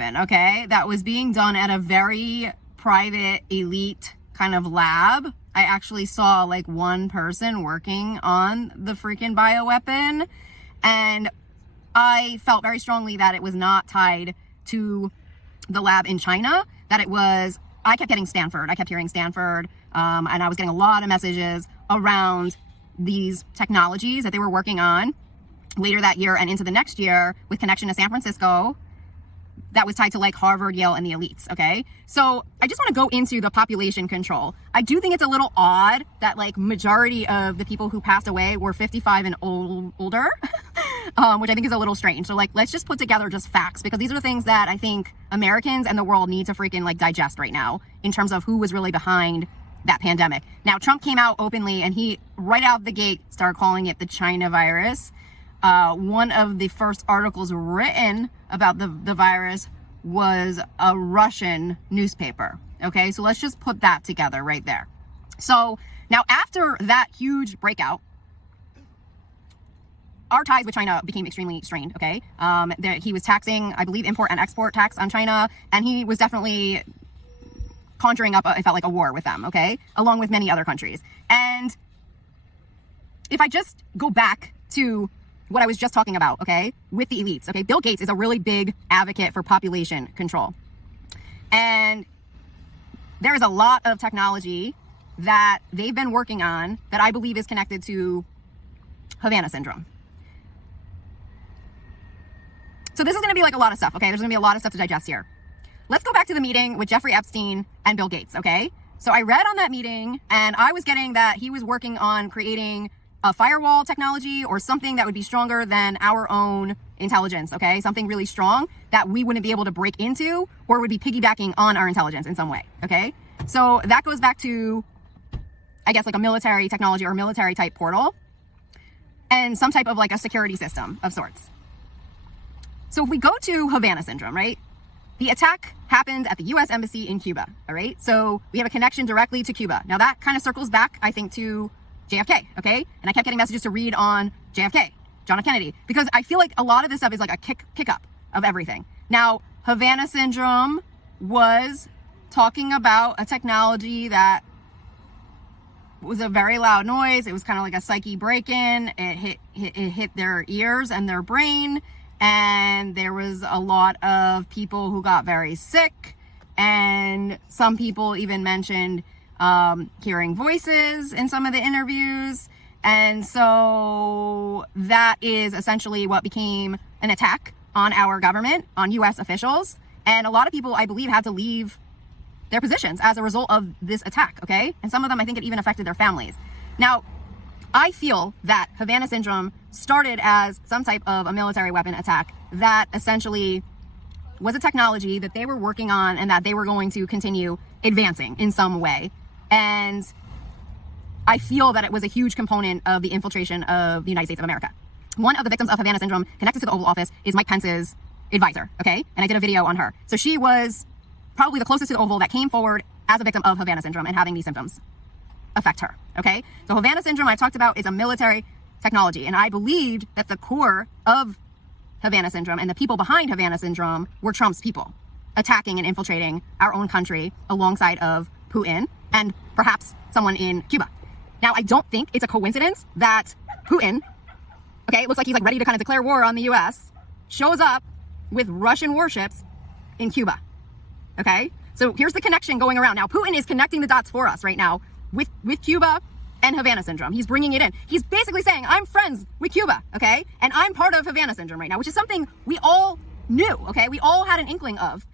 bioweapon, okay, that was being done at a very private, elite kind of lab. I actually saw like one person working on the freaking bioweapon, and I felt very strongly that it was not tied to the lab in China, that it was, I kept getting Stanford. I kept hearing Stanford, and I was getting a lot of messages around these technologies that they were working on later that year and into the next year with connection to San Francisco that was tied to like Harvard, Yale, and the elites, okay? So I just want to go into the population control. I do think it's a little odd that like majority of the people who passed away were 55 and older, which I think is a little strange. So like, let's just put together just facts, because these are the things that I think Americans and the world need to freaking like digest right now in terms of who was really behind that pandemic. Now, Trump came out openly and he right out the gate started calling it the China virus. One of the first articles written about the virus was a Russian newspaper. Okay, so let's just put that together right there. So now after that huge breakout, our ties with China became extremely strained, okay? He was taxing, I believe, import and export tax on China, and he was definitely conjuring up, it felt like a war with them, okay? Along with many other countries. And if I just go back to what I was just talking about, okay, with the elites, okay, Bill Gates is a really big advocate for population control. And there is a lot of technology that they've been working on that I believe is connected to Havana syndrome. So this is going to be like a lot of stuff, okay? There's going to be a lot of stuff to digest here. Let's go back to the meeting with Jeffrey Epstein and Bill Gates, okay? So I read on that meeting, and I was getting that he was working on creating a firewall technology or something that would be stronger than our own intelligence, okay? Something really strong that we wouldn't be able to break into or would be piggybacking on our intelligence in some way, okay? So that goes back to, I guess, like a military technology or military type portal and some type of like a security system of sorts. So if we go to Havana syndrome, right? The attack happened at the U.S. Embassy in Cuba, all right? So we have a connection directly to Cuba. Now that kind of circles back, I think, to JFK, okay? And I kept getting messages to read on JFK, John F. Kennedy, because I feel like a lot of this stuff is like a kick up of everything. Now, Havana syndrome was talking about a technology that was a very loud noise. It was kind of like a psyche break-in. It hit their ears and their brain. And there was a lot of people who got very sick. And some people even mentioned hearing voices in some of the interviews. And so that is essentially what became an attack on our government, on U.S. officials. And a lot of people, I believe, had to leave their positions as a result of this attack, okay? And some of them, I think it even affected their families. Now, I feel that Havana syndrome started as some type of a military weapon attack that essentially was a technology that they were working on and that they were going to continue advancing in some way. And I feel that it was a huge component of the infiltration of the United States of America. One of the victims of Havana syndrome connected to the Oval Office is Mike Pence's advisor, okay? And I did a video on her. So she was probably the closest to the Oval that came forward as a victim of Havana syndrome and having these symptoms affect her, okay? So Havana syndrome I talked about is a military technology, and I believed that the core of Havana syndrome and the people behind Havana syndrome were Trump's people, attacking and infiltrating our own country alongside of Putin and perhaps someone in Cuba. Now, I don't think it's a coincidence that Putin, okay, it looks like he's like ready to kind of declare war on the US, shows up with Russian warships in Cuba, okay? So here's the connection going around. Now, Putin is connecting the dots for us right now with Cuba and Havana syndrome. He's bringing it in. He's basically saying, I'm friends with Cuba, okay? And I'm part of Havana syndrome right now, which is something we all knew, okay? We all had an inkling of.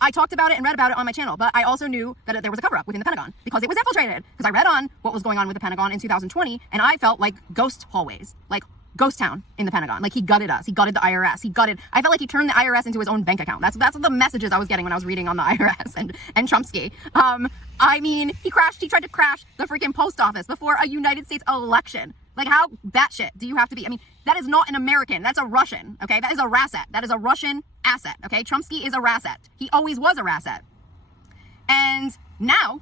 I talked about it and read about it on my channel, but I also knew that there was a cover-up within the Pentagon because it was infiltrated. Because I read on what was going on with the Pentagon in 2020, and I felt like ghost hallways, like ghost town in the Pentagon. Like he gutted us. He gutted the IRS. I felt like he turned the IRS into his own bank account. That's the messages I was getting when I was reading on the IRS and Trumpsky. I mean, he tried to crash the freaking post office before a United States election. Like how batshit do you have to be? I mean, that is not an American. That's a Russian, okay? That is a Rasset. That is a Russian asset, okay? Trumpsky is a Rasset. He always was a Rasset. And now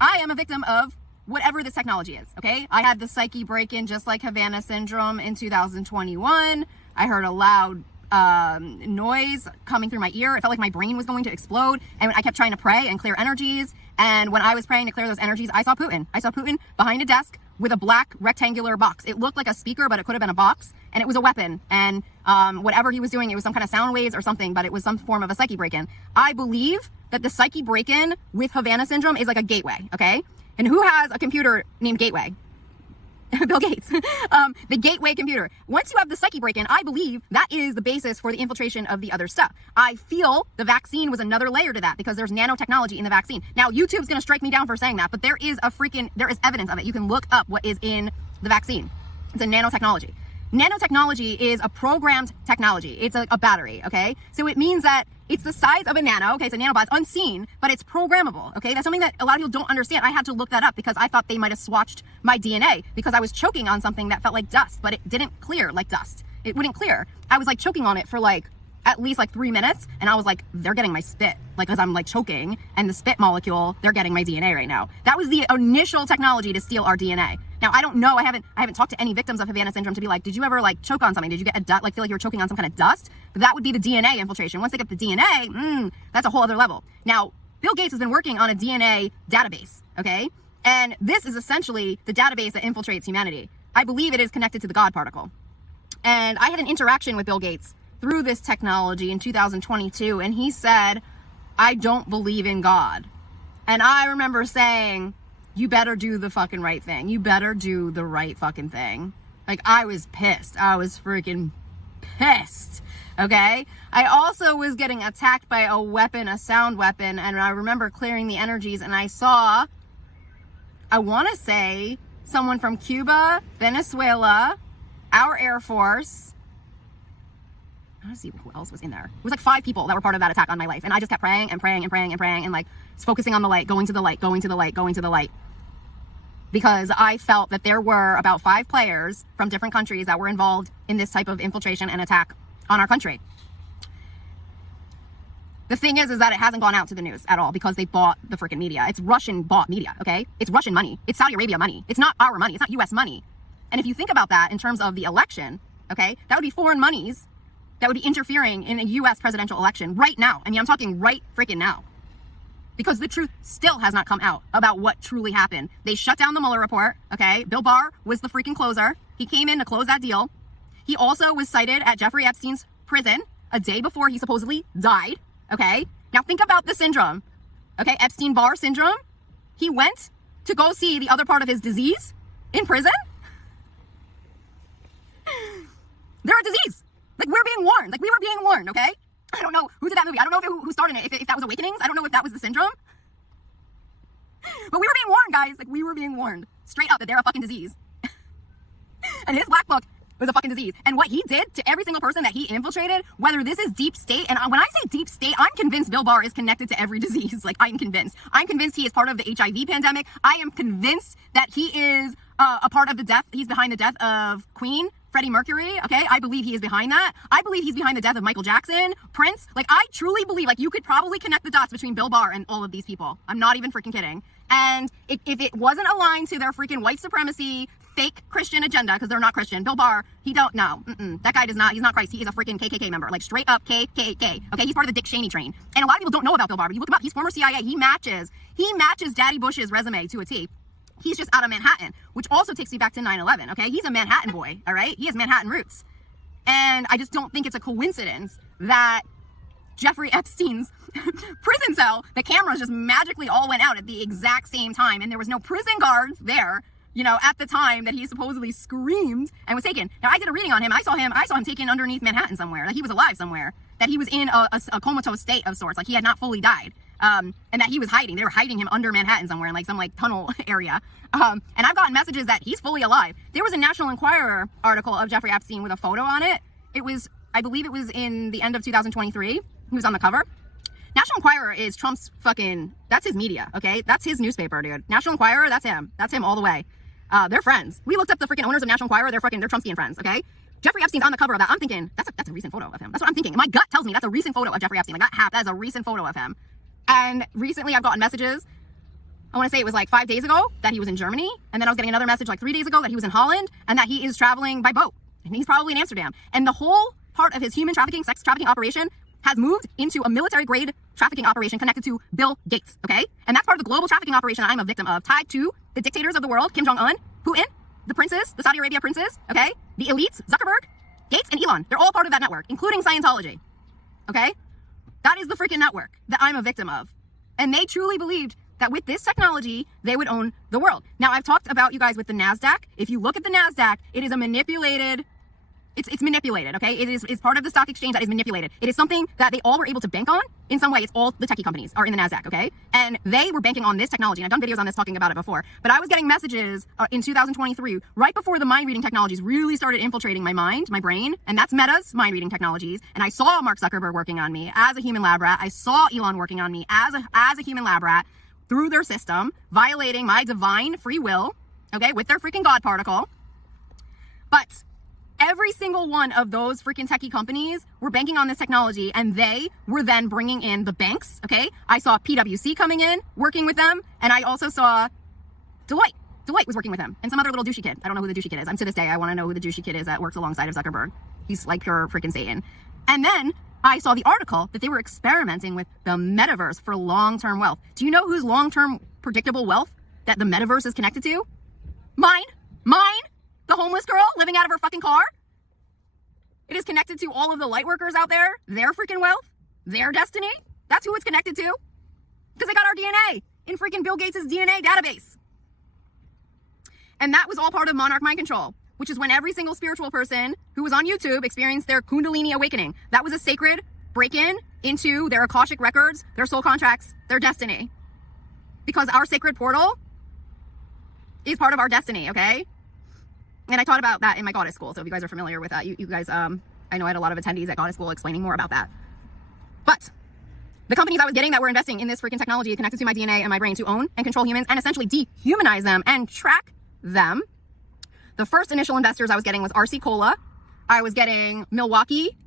I am a victim of whatever this technology is, okay? I had the psyche break-in just like Havana syndrome in 2021. I heard a loud noise coming through my ear. It felt like my brain was going to explode. And I kept trying to pray and clear energies. And when I was praying to clear those energies, I saw Putin. I saw Putin behind a desk with a black rectangular box. It looked like a speaker, but it could have been a box. And it was a weapon. And whatever he was doing, it was some kind of sound waves or something, but it was some form of a psyche break-in. I believe that the psyche break-in with Havana syndrome is like a gateway, okay? And who has a computer named Gateway? Bill Gates. The gateway computer. Once you have the psyche break-in, I believe that is the basis for the infiltration of the other stuff. I feel the vaccine was another layer to that because there's nanotechnology in the vaccine. Now, YouTube's going to strike me down for saying that, but there is evidence of it. You can look up what is in the vaccine. It's a nanotechnology. Nanotechnology is a programmed technology. It's a battery, okay? So it means that it's the size of a nano, okay? It's a nanobot, it's unseen, but it's programmable, okay? That's something that a lot of people don't understand. I had to look that up because I thought they might have swatched my DNA because I was choking on something that felt like dust, but it didn't clear like dust. It wouldn't clear. I was like choking on it for like at least like 3 minutes, and I was like, they're getting my spit, like, because I'm like choking, and the spit molecule, they're getting my DNA right now. That was the initial technology to steal our DNA. Now, I don't know, I haven't talked to any victims of Havana syndrome to be like, did you ever like choke on something? Did you get feel like you were choking on some kind of dust? But that would be the DNA infiltration. Once they get the DNA, that's a whole other level. Now, Bill Gates has been working on a DNA database, okay? And this is essentially the database that infiltrates humanity. I believe it is connected to the God particle. And I had an interaction with Bill Gates through this technology in 2022, and he said, I don't believe in God. And I remember saying, you better do the fucking right thing. You better do the right fucking thing. Like, I was pissed. I was freaking pissed. Okay? I also was getting attacked by a weapon, a sound weapon, and I remember clearing the energies, and I saw, I want to say, someone from Cuba, Venezuela, our Air Force. I want to see who else was in there. It was like 5 people that were part of that attack on my life. And I just kept praying and praying and praying and praying and like focusing on the light, going to the light, going to the light, going to the light. Because I felt that there were about 5 players from different countries that were involved in this type of infiltration and attack on our country. The thing is that it hasn't gone out to the news at all because they bought the freaking media. It's Russian bought media, okay? It's Russian money. It's Saudi Arabia money. It's not our money. It's not US money. And if you think about that in terms of the election, okay, that would be foreign monies that would be interfering in a US presidential election right now. I mean, I'm talking right freaking now. Because the truth still has not come out about what truly happened. They shut down the Mueller report, okay? Bill Barr was the freaking closer. He came in to close that deal. He also was cited at Jeffrey Epstein's prison a day before he supposedly died, okay? Now think about the syndrome, okay? Epstein-Barr syndrome. He went to go see the other part of his disease in prison. They're a disease. Like, we're being warned. Like, we were being warned, okay? I don't know who did that movie. I don't know who started it, if that was Awakenings. I don't know if that was the syndrome. But we were being warned, guys. Like, we were being warned. Straight up that they're a fucking disease. And his black book was a fucking disease. And what he did to every single person that he infiltrated, whether this is deep state, and when I say deep state, I'm convinced Bill Barr is connected to every disease. Like, I'm convinced. I'm convinced he is part of the HIV pandemic. I am convinced that he is a part of the death. He's behind the death of Queen Freddie Mercury, okay? I believe he is behind that. I believe he's behind the death of Michael Jackson, Prince. Like, I truly believe, like, you could probably connect the dots between Bill Barr and all of these people. I'm not even freaking kidding. And if it wasn't aligned to their freaking white supremacy, fake Christian agenda, because they're not Christian, Bill Barr, he don't, no, that guy does not, he's not Christ. He is a freaking KKK member, like straight up KKK, okay? He's part of the Dick Cheney train. And a lot of people don't know about Bill Barr, but you look him up, he's former CIA. He matches Daddy Bush's resume to a T. He's just out of Manhattan, which also takes me back to 9/11, okay? He's a Manhattan boy, all right? He has Manhattan roots. And I just don't think it's a coincidence that Jeffrey Epstein's prison cell, the cameras just magically all went out at the exact same time, and there was no prison guards there, you know, at the time that he supposedly screamed and was taken. Now, I did a reading on him. I saw him taken underneath Manhattan somewhere, like he was alive somewhere, that he was in a comatose state of sorts, like he had not fully died. And that he was hiding. They were hiding him under Manhattan somewhere in like some like tunnel area. And I've gotten messages that he's fully alive. There was a National Enquirer article of Jeffrey Epstein with a photo on it. It was, I believe it was in the end of 2023. He was on the cover. National Enquirer is Trump's fucking, that's his media, okay? That's his newspaper, dude. National Enquirer, that's him. That's him all the way. They're friends. We looked up the freaking owners of National Enquirer. They're Trumpskian friends, okay? Jeffrey Epstein's on the cover of that. I'm thinking, that's a recent photo of him. That's what I'm thinking. My gut tells me that's a recent photo of Jeffrey Epstein. Like that is a recent photo of him. And recently I've gotten messages, I want to say it was like 5 days ago, that he was in Germany. And then I was getting another message like 3 days ago that he was in Holland and that he is traveling by boat. And he's probably in Amsterdam. And the whole part of his human trafficking, sex trafficking operation has moved into a military-grade trafficking operation connected to Bill Gates, okay? And that's part of the global trafficking operation I'm a victim of, tied to the dictators of the world, Kim Jong-un, Putin, the princes, the Saudi Arabia princes, okay? The elites, Zuckerberg, Gates, and Elon. They're all part of that network, including Scientology, okay? That is the freaking network that I'm a victim of. And they truly believed that with this technology, they would own the world. Now, I've talked about you guys with the NASDAQ. If you look at the NASDAQ, it is a manipulated, it's manipulated, okay? It's part of the stock exchange that is manipulated. It is something that they all were able to bank on in some way. It's all the techie companies are in the NASDAQ, okay? And they were banking on this technology. And I've done videos on this talking about it before. But I was getting messages in 2023, right before the mind reading technologies really started infiltrating my mind, my brain. And that's Meta's mind reading technologies. And I saw Mark Zuckerberg working on me as a human lab rat. I saw Elon working on me as a human lab rat through their system, violating my divine free will, okay, with their freaking God particle. But every single one of those freaking techie companies were banking on this technology, and they were then bringing in the banks, okay? I saw PwC coming in, working with them, and I also saw Deloitte. Deloitte was working with them, and some other little douchey kid. I don't know who the douchey kid is. To this day, I want to know who the douchey kid is that works alongside of Zuckerberg. He's like pure freaking Satan. And then I saw the article that they were experimenting with the metaverse for long-term wealth. Do you know whose long-term predictable wealth that the metaverse is connected to? Mine. The homeless girl living out of her fucking car. It is connected to all of the light workers out there, their freaking wealth, their destiny. That's who it's connected to. Because they got our DNA in freaking Bill Gates' DNA database. And that was all part of Monarch Mind Control, which is when every single spiritual person who was on YouTube experienced their Kundalini awakening. That was a sacred break-in into their Akashic records, their soul contracts, their destiny. Because our sacred portal is part of our destiny, okay? And I taught about that in my goddess school. So if you guys are familiar with that, you guys, I know I had a lot of attendees at goddess school explaining more about that. But the companies I was getting that were investing in this freaking technology connected to my DNA and my brain to own and control humans and essentially dehumanize them and track them. The first initial investors I was getting was RC Cola. I was getting Milwaukee.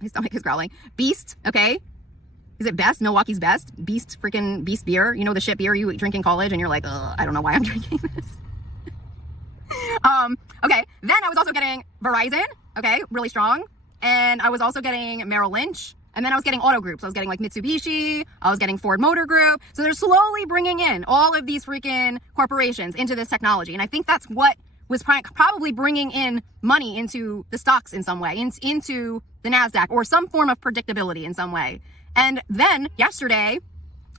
My stomach is growling. Beast, okay? Is it Best? Milwaukee's Best? Beast, freaking Beast beer. You know the shit beer you drink in college and you're like, ugh, I don't know why I'm drinking this. Okay. Then I was also getting Verizon, okay, really strong. And I was also getting Merrill Lynch. And then I was getting auto groups. I was getting like Mitsubishi. I was getting Ford Motor Group. So they're slowly bringing in all of these freaking corporations into this technology. And I think that's what was probably bringing in money into the stocks in some way, into the NASDAQ, or some form of predictability in some way. And then yesterday,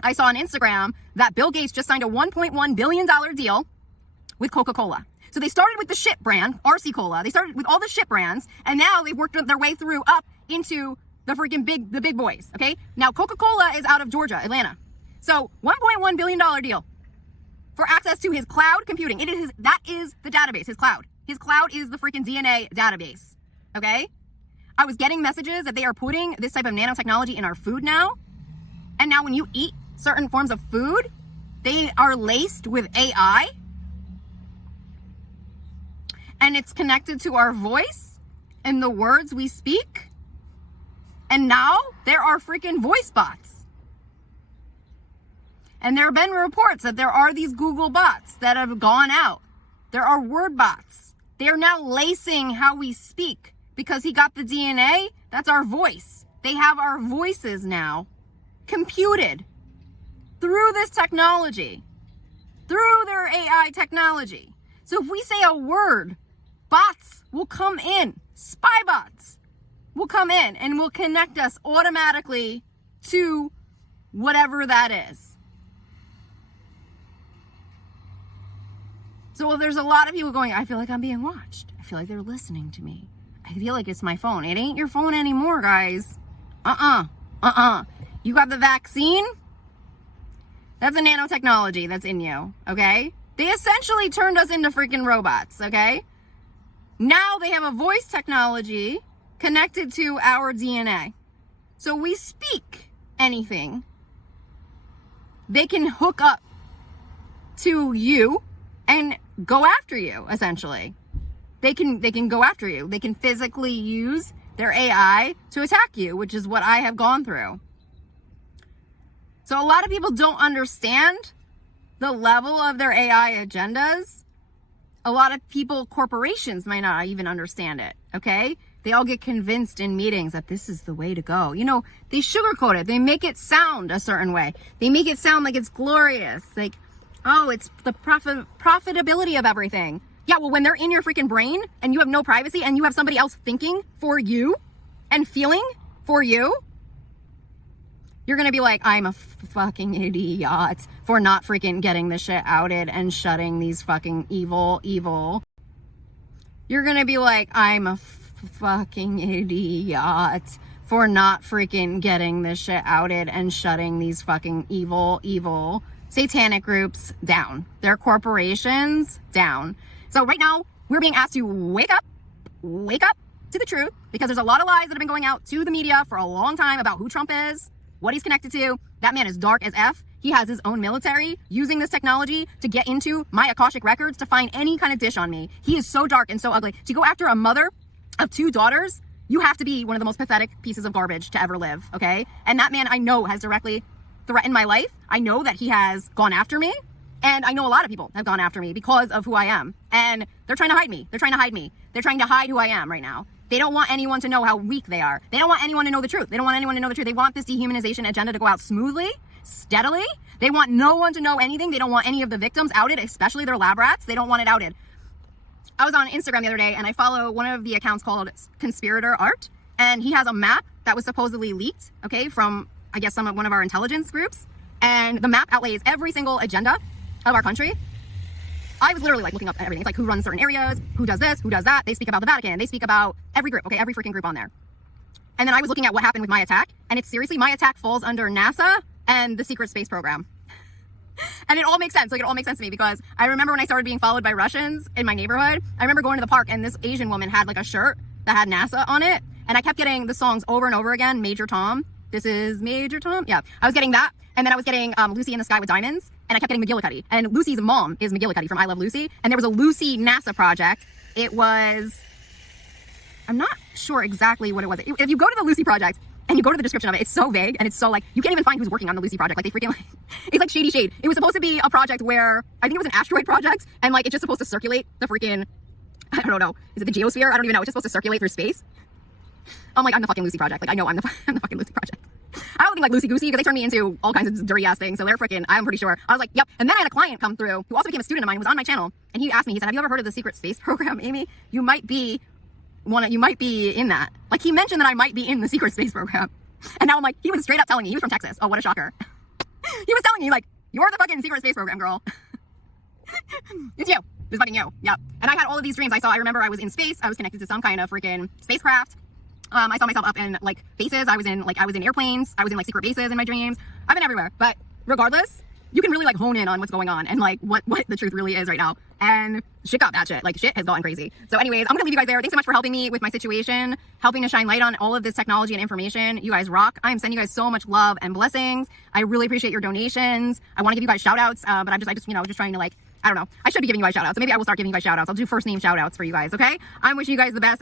I saw on Instagram that Bill Gates just signed a $1.1 billion deal with Coca-Cola. So they started with the shit brand, RC Cola. They started with all the shit brands, and now they've worked their way through up into the freaking big boys, okay? Now, Coca-Cola is out of Georgia, Atlanta. So $1.1 billion deal for access to his cloud computing. That is the database, his cloud. His cloud is the freaking DNA database, okay? I was getting messages that they are putting this type of nanotechnology in our food now. And now when you eat certain forms of food, they are laced with AI. And it's connected to our voice and the words we speak. And now there are freaking voice bots. And there have been reports that there are these Google bots that have gone out. There are word bots. They are now lacing how we speak because he got the DNA. That's our voice. They have our voices now computed through this technology, through their AI technology. So if we say a word, bots will come in, spy bots will come in and will connect us automatically to whatever that is. So there's a lot of people going, I feel like I'm being watched. I feel like they're listening to me. I feel like it's my phone. It ain't your phone anymore, guys. You got the vaccine? That's a nanotechnology that's in you, okay? They essentially turned us into freaking robots, okay? Now they have a voice technology connected to our DNA. So we speak anything. They can hook up to you and go after you, essentially. They can go after you. They can physically use their AI to attack you, which is what I have gone through. So a lot of people don't understand the level of their AI agendas. A lot of people, corporations might not even understand it, okay? They all get convinced in meetings that this is the way to go. You know, they sugarcoat it. They make it sound a certain way. They make it sound like it's glorious. Like, oh, it's the profitability of everything. Yeah, well, when they're in your freaking brain and you have no privacy and you have somebody else thinking for you and feeling for you, you're going to be like, I'm a fucking idiot for not freaking getting this shit outed and shutting these fucking evil. You're going to be like, I'm a fucking idiot for not freaking getting this shit outed and shutting these fucking evil satanic groups down. Their corporations down. So right now, we're being asked to wake up to the truth, because there's a lot of lies that have been going out to the media for a long time about who Trump is, what he's connected to. That man is dark as F. He has his own military using this technology to get into my Akashic records to find any kind of dish on me. He is so dark and so ugly. To go after a mother of 2 daughters, you have to be one of the most pathetic pieces of garbage to ever live, okay? And that man, I know, has directly threatened my life. I know that he has gone after me. And I know a lot of people have gone after me because of who I am. And they're trying to hide me. They're trying to hide me. They're trying to hide who I am right now. They don't want anyone to know how weak they are. They don't want anyone to know the truth. They don't want anyone to know the truth. They want this dehumanization agenda to go out smoothly, steadily. They want no one to know anything. They don't want any of the victims outed, especially their lab rats. They don't want it outed. I was on Instagram the other day and I follow one of the accounts called Conspirator Art. And he has a map that was supposedly leaked, okay, from, I guess, one of our intelligence groups. And the map outlays every single agenda of our country. I was literally like looking up everything. It's like who runs certain areas, who does this, who does that. They speak about the Vatican. They speak about every group, okay, every freaking group on there. And then I was looking at what happened with my attack, and it's seriously, my attack falls under NASA and the secret space program. And it all makes sense. Like, it all makes sense to me, because I remember when I started being followed by Russians in my neighborhood, I remember going to the park and this Asian woman had like a shirt that had NASA on it. And I kept getting the songs over and over again. Major Tom. This is Major Tom. Yeah. I was getting that. And then I was getting Lucy in the Sky with Diamonds. And I kept getting McGillicuddy. And Lucy's mom is McGillicuddy from I Love Lucy. And there was a Lucy NASA project. It was, I'm not sure exactly what it was. If you go to the Lucy project and you go to the description of it, it's so vague and it's so like, you can't even find who's working on the Lucy project. Like, they freaking, like, it's like shady shade. It was supposed to be a project where, I think it was an asteroid project, and like, it's just supposed to circulate the freaking, I don't know, is it the geosphere? I don't even know. It's just supposed to circulate through space. I'm like, I'm the fucking Lucy project. Like, I know I'm the fucking Lucy project. I don't think like Lucy Goosey, because they turned me into all kinds of dirty ass things. So they're freaking, I'm pretty sure. I was like, yep. And then I had a client come through who also became a student of mine, was on my channel. And he asked me, he said, have you ever heard of the secret space program, Amy? You might be in that. Like, he mentioned that I might be in the secret space program. And now I'm like, he was straight up telling me, he was from Texas. Oh, what a shocker. He was telling me like, you're the fucking secret space program, girl. It's you. It's fucking you. Yep. And I had all of these dreams. I remember I was in space. I was connected to some kind of freaking spacecraft. I saw myself up in like bases. I was in airplanes. I was in like secret bases in my dreams. I've been everywhere. But regardless, you can really like hone in on what's going on and like what the truth really is right now. And shit got batshit. Like, shit has gotten crazy. So anyways, I'm gonna leave you guys there. Thanks so much for helping me with my situation, helping to shine light on all of this technology and information. You guys rock. I am sending you guys so much love and blessings. I really appreciate your donations. I want to give you guys shout outs, but I just just trying to like, I don't know. I should be giving you guys shout outs. So maybe I will start giving you guys shout outs. I'll do first name shout outs for you guys. Okay. I'm wishing you guys the best.